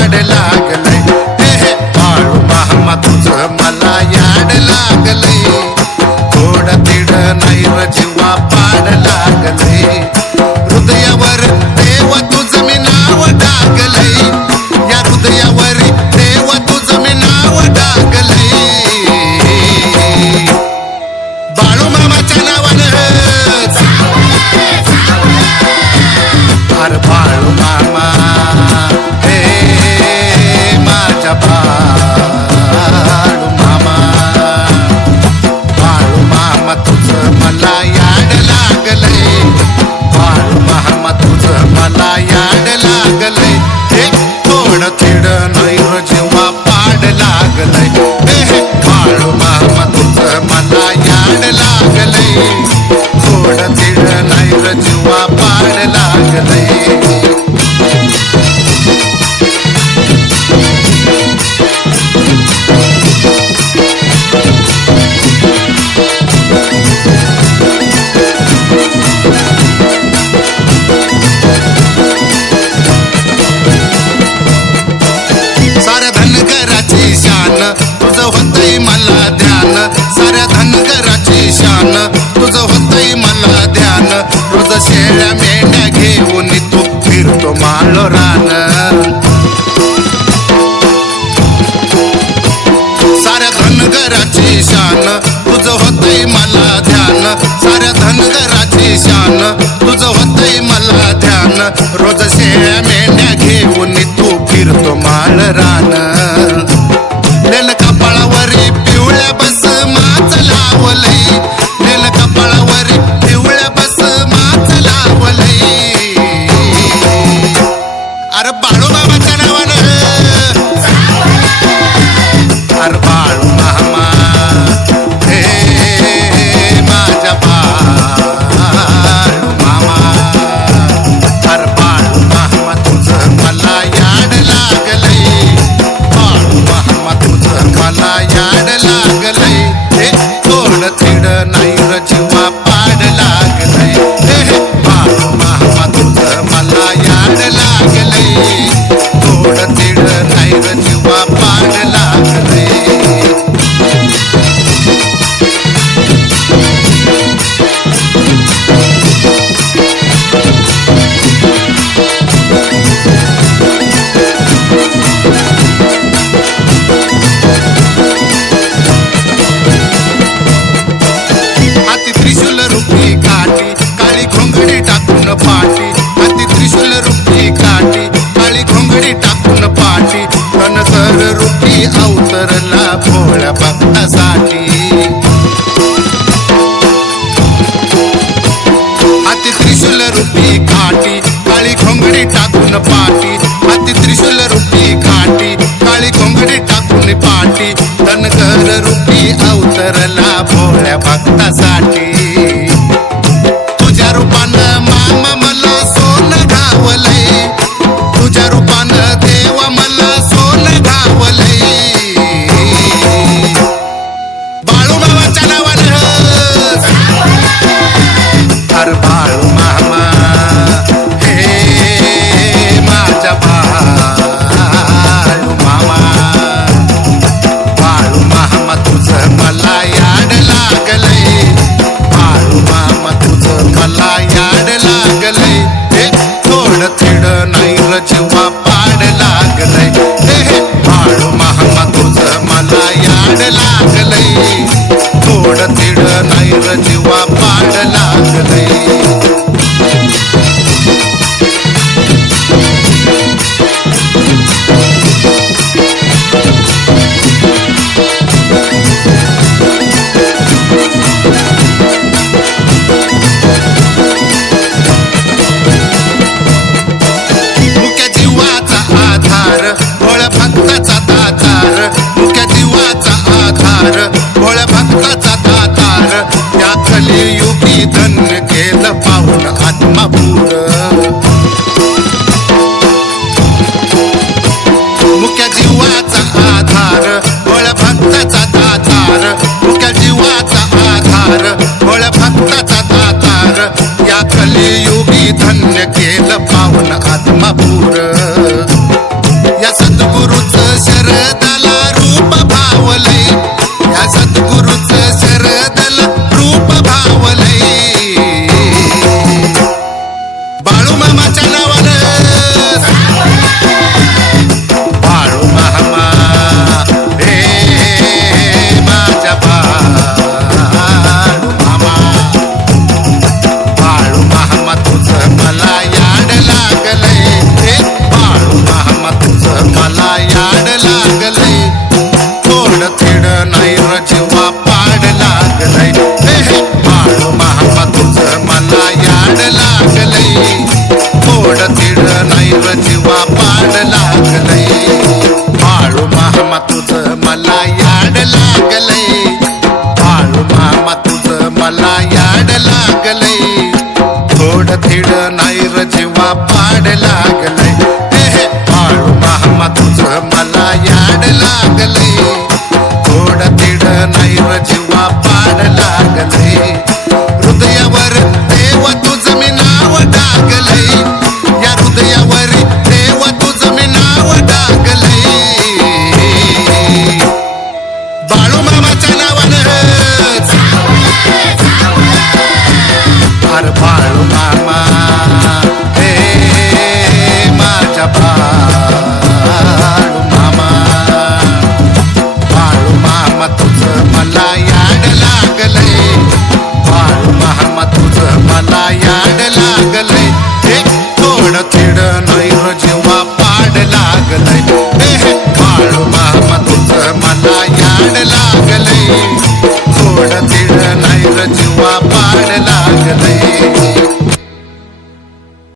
पाड लागलंय. हे हे बाळू मामा तुझं मला याड लागलंय. थोडं तिड नाही र जीवा पाड लागलंय. हृदयावर देव तुझं मी नाव टाकलंय. या हृदयावर देव तुझं मी नाव टाकलंय. बाळू मामाच्या नावानं अरे बाळू मामा हे माझ्या बाळू मामा. बाळू मामा तुझं मला याड लागलंय. बाळू मामा तुझं मला याड लागलंय. एक थोडं थिड नाही र जीवा पाड लागलंय. हे बाळू मामा तुझं मला याड लागलंय. थोडं थिड नाही र जीवा पाड लागलंय. साऱ्या धनगराची शान तुझं होतंय मला ध्यान. साऱ्या धनगराची शान तुझं होतंय मला ध्यान. रोज शेळ्या मेंढ्या घेऊन तू फिरतो माळो रान. साऱ्या धनगराची शान तुझं होतंय मला ध्यान. साऱ्या धनगराची शान तुझं होतंय मला ध्यान. रोज शेळ्या मेंढ्या घेऊन तू फिरतो माळ रान. नेल कपाळावरी पिवळ्या बस माच लावलंय. नेल कपाळावरी पिवळ्या बस माच लावलंय. अरे बाळू मामाच्या नावानं अरे बाळू मामा हे माझ्या बाळू मामा. अरे बाळू मामा तुझं मला याड लागलंय. बाळू मामा तुझं मला याड लागलंय. हे थोडं थिड नाही र जीवा पाड लागलंय. हे बाळू मामा तुझं मला याड लागलंय. थोडं थिड नाही र जीवा पाड लागलंय. हाती त्रिशूल रूपी काठी काळी घोंगडी टाकून पाठी. हाती त्रिशूल रूपी काठी काळी घोंगडी टाकून पाठी. कणसर रूपी अवतरला भोळ्या भक्तासाठी. हाती त्रिशूल रूपी काठी काळी घोंगडी टाकून पाठी. हाती त्रिशूल रूपी काठी काळी घोंगडी टाकून पाठी. धनगर रूपी अवतरला भोळ्या भक्तासाठी. तुझ्या रूपानं मामा मला सोनं घावलंय. तुझ्या रूपानं देवा मला सोनं घावलंय. बाळू मामाच्या नावानं अरे बाळू मामा हे माझ्या बाळू मामा. बाळू मामा तुझं मला याड लागलंय. बाळू मामा तुझं मला याड लागलंय. हे थोडं थिड नाही र जीवा पाड लागलंय. हे बाळू मामा तुझं मला याड लागलंय. थोडं थिड नाही र जीवा पाड लागलंय. मुक्या जीवाचा आधार भोळ्या भक्ताचा दातार. मुक्या जीवाचा आधार लागलंय बाळू मामा तुझं मला याड लागलंय थोडं थेडं नाही र जीवा पाड लागलंय हे बाळू मामा तुझं मला याड लागलंय थोडं थेडं नाही र जीवा पाड लागलंय हृदयावर देव तुझं मी नाव टाकलंय या हृदयावर देव तुझं मी नाव टाकलंय बाळू मामाच्या नावानं अरे बाळू मामा हे माझ्या बाळू मामा तुझं मला याड लागलंय बाळू मामा तुझं मला याड लागलंय हे थोडं थेडं नाही र जेव्हा पाड लागलंय हे बाळू मामा तुझं मला याड लागलंय